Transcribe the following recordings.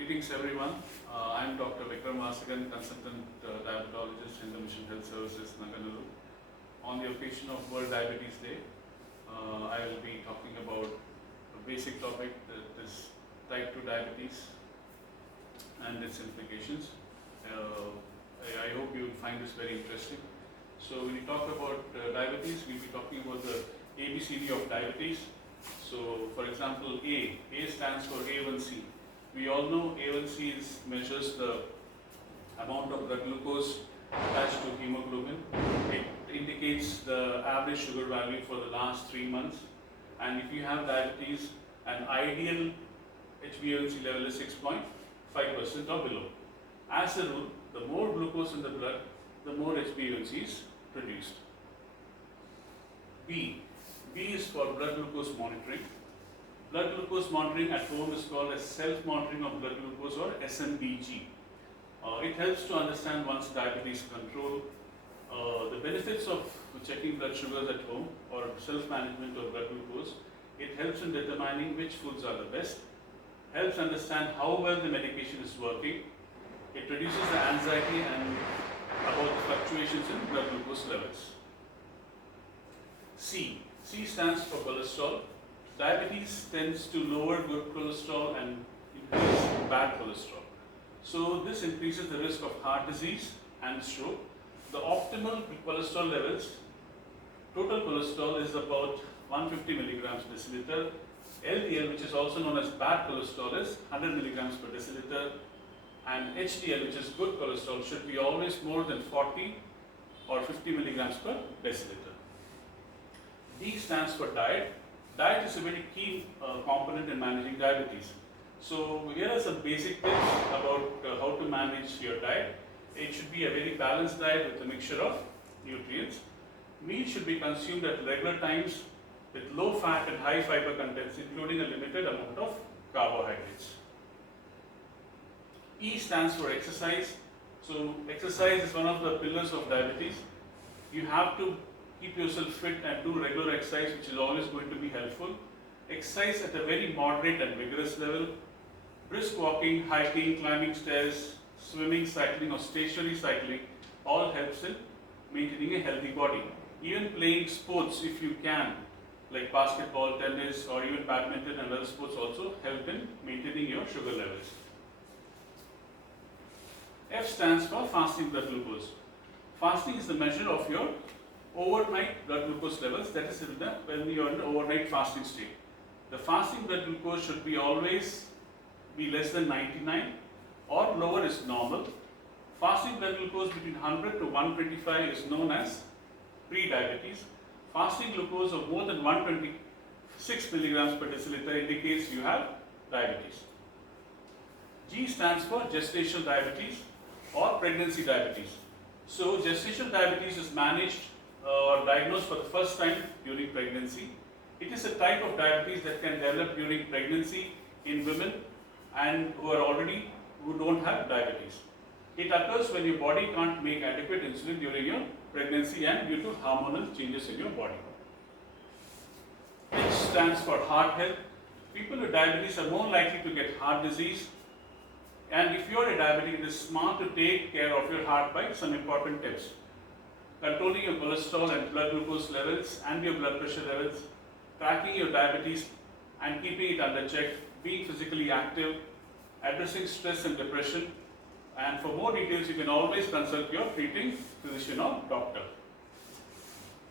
Greetings everyone. I am Dr. Vikram, Vasagan, consultant diabetologist in the Mission Health Services, Naganuru. On the occasion of World Diabetes Day, I will be talking about a basic topic that is type 2 diabetes and its implications. I hope you will find this very interesting. So when we talk about diabetes, we will be talking about the ABCD of diabetes. So for example, A stands for A1C. We all know A1C measures the amount of blood glucose attached to hemoglobin. It indicates the average sugar value for the last 3 months. And if you have diabetes, an ideal HbA1c level is 6.5% or below. As a rule, the more glucose in the blood, the more HbA1c is produced. B is for blood glucose monitoring. Blood glucose monitoring at home is called as self-monitoring of blood glucose or SMBG. It helps to understand one's diabetes control. The benefits of checking blood sugars at home or self-management of blood glucose, it helps in determining which foods are the best, helps understand how well the medication is working. It reduces the anxiety and about the fluctuations in blood glucose levels. C stands for cholesterol. Diabetes tends to lower good cholesterol and increase bad cholesterol. So this increases the risk of heart disease and stroke. The optimal cholesterol levels, total cholesterol is about 150 milligrams per deciliter. LDL, which is also known as bad cholesterol, is 100 milligrams per deciliter. And HDL, which is good cholesterol, should be always more than 40 or 50 milligrams per deciliter. D stands for diet. Diet is a very key component in managing diabetes. So here are some basic tips about how to manage your diet. It should be a very balanced diet with a mixture of nutrients. Meat should be consumed at regular times with low fat and high fiber contents, including a limited amount of carbohydrates. E stands for exercise. So exercise is one of the pillars of diabetes. You have to keep yourself fit and do regular exercise, which is always going to be helpful. Exercise at a very moderate and vigorous level. Brisk walking, hiking, climbing stairs, swimming, cycling or stationary cycling all helps in maintaining a healthy body. Even playing sports if you can, like basketball, tennis or even badminton and other sports also help in maintaining your sugar levels. F stands for fasting blood glucose. Fasting is the measure of your overnight blood glucose levels, that is when you are in the overnight fasting state. The fasting blood glucose should be always be less than 99 or lower is normal. Fasting blood glucose between 100 to 125 is known as pre-diabetes. Fasting glucose of more than 126 milligrams per deciliter indicates you have diabetes. G stands for gestational diabetes or pregnancy diabetes. So gestational diabetes is managed or diagnosed for the first time during pregnancy. It is a type of diabetes that can develop during pregnancy in women and who don't have diabetes. It occurs when your body can't make adequate insulin during your pregnancy and due to hormonal changes in your body. H stands for heart health. People with diabetes are more likely to get heart disease. And if you are a diabetic, it is smart to take care of your heart by some important tips. Controlling your cholesterol and blood glucose levels and your blood pressure levels, tracking your diabetes and keeping it under check, being physically active, addressing stress and depression. And for more details, you can always consult your treating physician or doctor.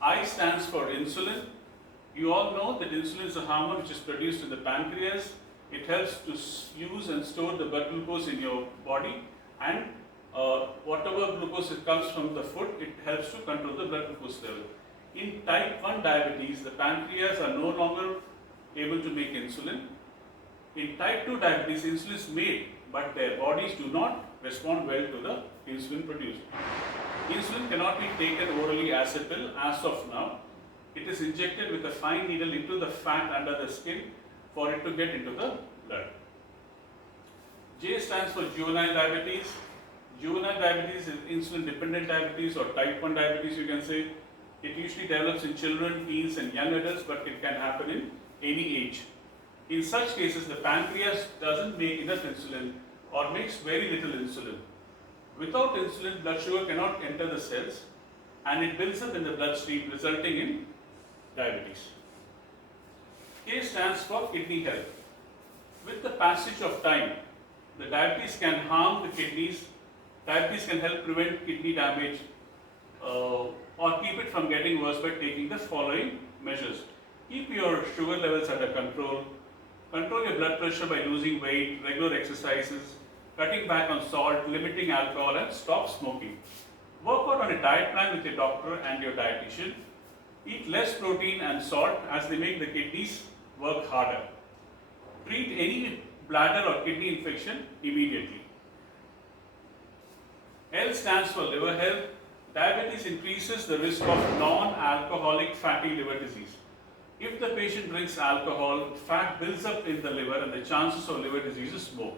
I stands for insulin. You all know that insulin is a hormone which is produced in the pancreas. It helps to use and store the blood glucose in your body, and whatever glucose it comes from the food, it helps to control the blood glucose level. In type 1 diabetes, the pancreas are no longer able to make insulin. In type 2 diabetes, insulin is made, but their bodies do not respond well to the insulin produced. Insulin cannot be taken orally as a pill as of now. It is injected with a fine needle into the fat under the skin for it to get into the blood. J stands for juvenile diabetes. Juvenile diabetes is insulin-dependent diabetes or type 1 diabetes, you can say. It usually develops in children, teens and young adults, but it can happen in any age. In such cases, the pancreas doesn't make enough insulin or makes very little insulin. Without insulin, blood sugar cannot enter the cells and it builds up in the bloodstream, resulting in diabetes. K stands for kidney health. With the passage of time, the diabetes can harm the kidneys. Diabetes can help prevent kidney damage or keep it from getting worse by taking the following measures. Keep your sugar levels under control. Control your blood pressure by losing weight, regular exercises, cutting back on salt, limiting alcohol, and stop smoking. Work out on a diet plan with your doctor and your dietitian. Eat less protein and salt as they make the kidneys work harder. Treat any bladder or kidney infection immediately. L stands for liver health. Diabetes increases the risk of non-alcoholic fatty liver disease. If the patient drinks alcohol, fat builds up in the liver and the chances of liver disease is more.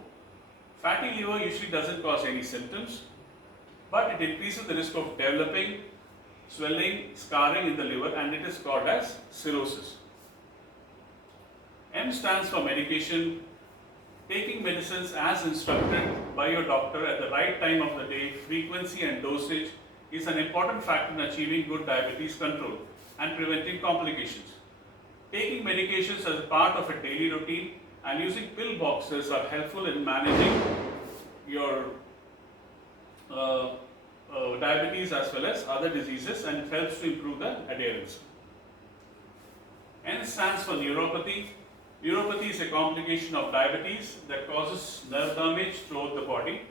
Fatty liver usually doesn't cause any symptoms, but it increases the risk of developing swelling, scarring in the liver, and it is called as cirrhosis. M stands for medication. Taking medicines as instructed by your doctor at the right time of the day, frequency and dosage is an important factor in achieving good diabetes control and preventing complications. Taking medications as a part of a daily routine and using pill boxes are helpful in managing your diabetes as well as other diseases, and it helps to improve the adherence. N stands for neuropathy. Neuropathy is a complication of diabetes that causes nerve damage throughout the body.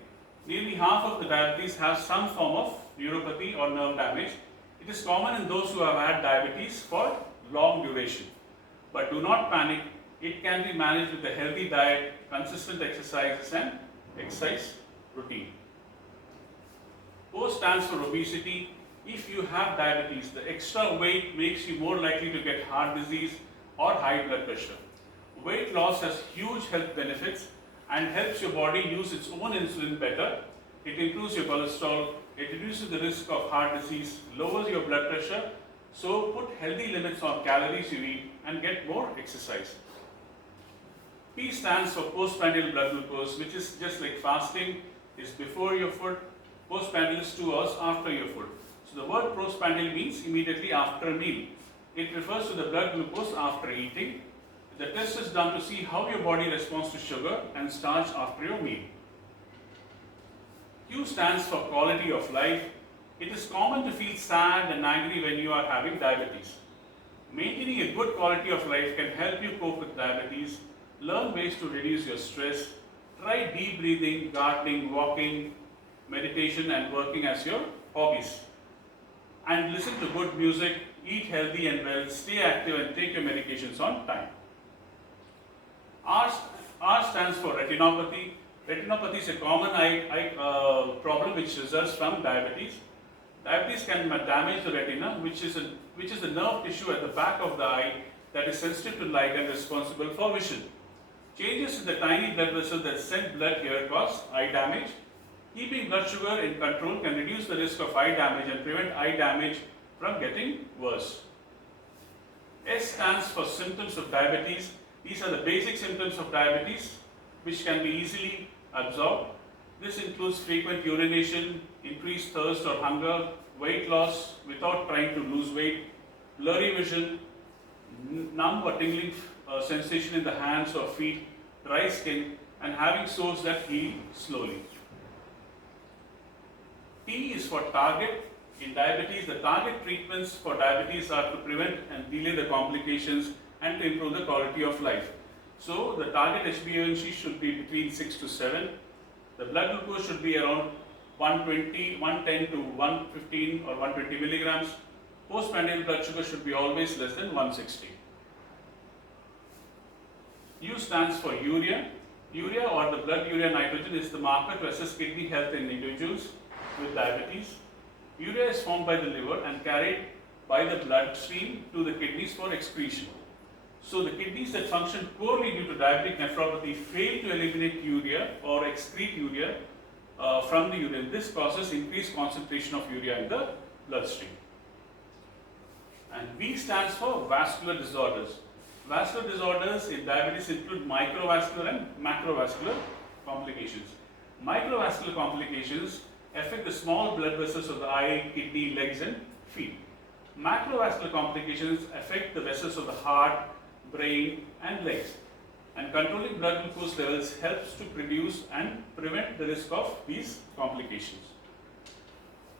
Nearly half of the diabetes have some form of neuropathy or nerve damage. It is common in those who have had diabetes for long duration. But do not panic, it can be managed with a healthy diet, consistent exercises and exercise routine. O stands for obesity. If you have diabetes, the extra weight makes you more likely to get heart disease or high blood pressure. Weight loss has huge health benefits and helps your body use its own insulin better. It improves your cholesterol, it reduces the risk of heart disease, lowers your blood pressure. So put healthy limits on calories you eat and get more exercise. P stands for postprandial blood glucose, which is just like fasting, is before your food. Postprandial is 2 hours after your food. So the word postprandial means immediately after a meal. It refers to the blood glucose after eating. The test is done to see how your body responds to sugar and starch after your meal. Q stands for quality of life. It is common to feel sad and angry when you are having diabetes. Maintaining a good quality of life can help you cope with diabetes. Learn ways to reduce your stress. Try deep breathing, gardening, walking, meditation and working as your hobbies. And listen to good music, eat healthy and well, stay active and take your medications on time. R stands for retinopathy. Retinopathy is a common eye problem which results from diabetes. Diabetes can damage the retina, which is the nerve tissue at the back of the eye that is sensitive to light and responsible for vision. Changes in the tiny blood vessels that send blood here cause eye damage. Keeping blood sugar in control can reduce the risk of eye damage and prevent eye damage from getting worse. S stands for symptoms of diabetes. These are the basic symptoms of diabetes which can be easily absorbed. This includes frequent urination, increased thirst or hunger, weight loss without trying to lose weight, blurry vision, numb or tingling sensation in the hands or feet, dry skin, and having sores that heal slowly. T is for target. In diabetes, the target treatments for diabetes are to prevent and delay the complications and to improve the quality of life. So the target HbA1c should be between 6 to 7. The blood glucose should be around 110 to 115 or 120 milligrams. Postprandial blood sugar should be always less than 160. U stands for urea. Urea or the blood urea nitrogen is the marker to assess kidney health in individuals with diabetes. Urea is formed by the liver and carried by the bloodstream to the kidneys for excretion. So the kidneys that function poorly due to diabetic nephropathy fail to eliminate urea or excrete urea from the urine. This causes increased concentration of urea in the bloodstream. And V stands for vascular disorders. Vascular disorders in diabetes include microvascular and macrovascular complications. Microvascular complications affect the small blood vessels of the eye, kidney, legs and feet. Macrovascular complications affect the vessels of the heart, brain and legs. And controlling blood glucose levels helps to reduce and prevent the risk of these complications.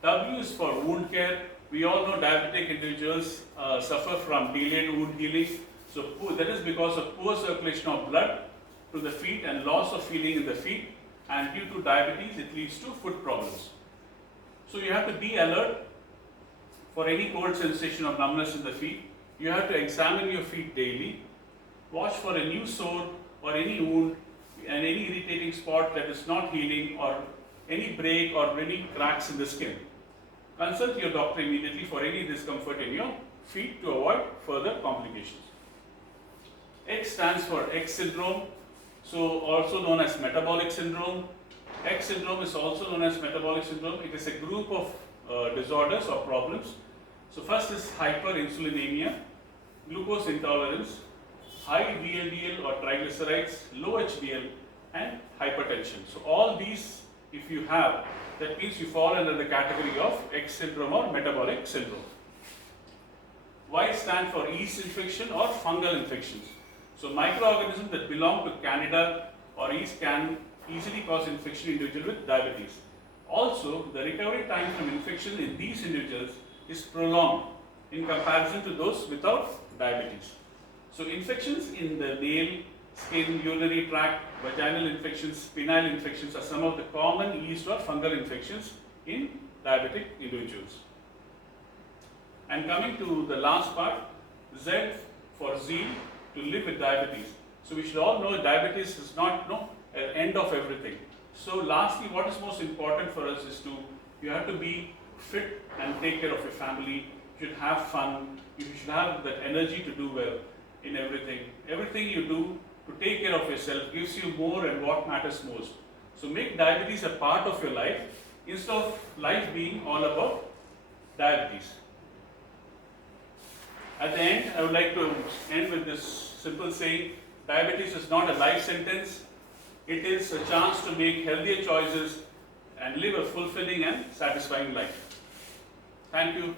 W is for wound care. We all know diabetic individuals suffer from delayed wound healing. So that is because of poor circulation of blood to the feet and loss of feeling in the feet, and due to diabetes it leads to foot problems. So you have to be alert for any cold sensation or numbness in the feet. You have to examine your feet daily. Watch for a new sore or any wound and any irritating spot that is not healing, or any break or any cracks in the skin. Consult your doctor immediately for any discomfort in your feet to avoid further complications. X stands for X syndrome, so also known as metabolic syndrome. X syndrome is also known as metabolic syndrome. It is a group of disorders or problems. So first is hyperinsulinemia, glucose intolerance, high VLDL or triglycerides, low HDL and hypertension. So all these, if you have, that means you fall under the category of X syndrome or metabolic syndrome. Y stands for yeast infection or fungal infections. So microorganisms that belong to Candida or yeast can easily cause infection in individuals with diabetes. Also, the recovery time from infection in these individuals is prolonged in comparison to those without diabetes. So infections in the nail, skin, urinary tract, vaginal infections, penile infections are some of the common yeast or fungal infections in diabetic individuals. And coming to the last part, Z for zeal, to live with diabetes. So we should all know diabetes is not an end of everything. So lastly, what is most important for us is you have to be fit and take care of your family. You should have fun. You should have that energy to do well in everything. Everything you do to take care of yourself gives you more and what matters most. So make diabetes a part of your life instead of life being all about diabetes. At the end, I would like to end with this simple saying: diabetes is not a life sentence. It is a chance to make healthier choices and live a fulfilling and satisfying life. Thank you.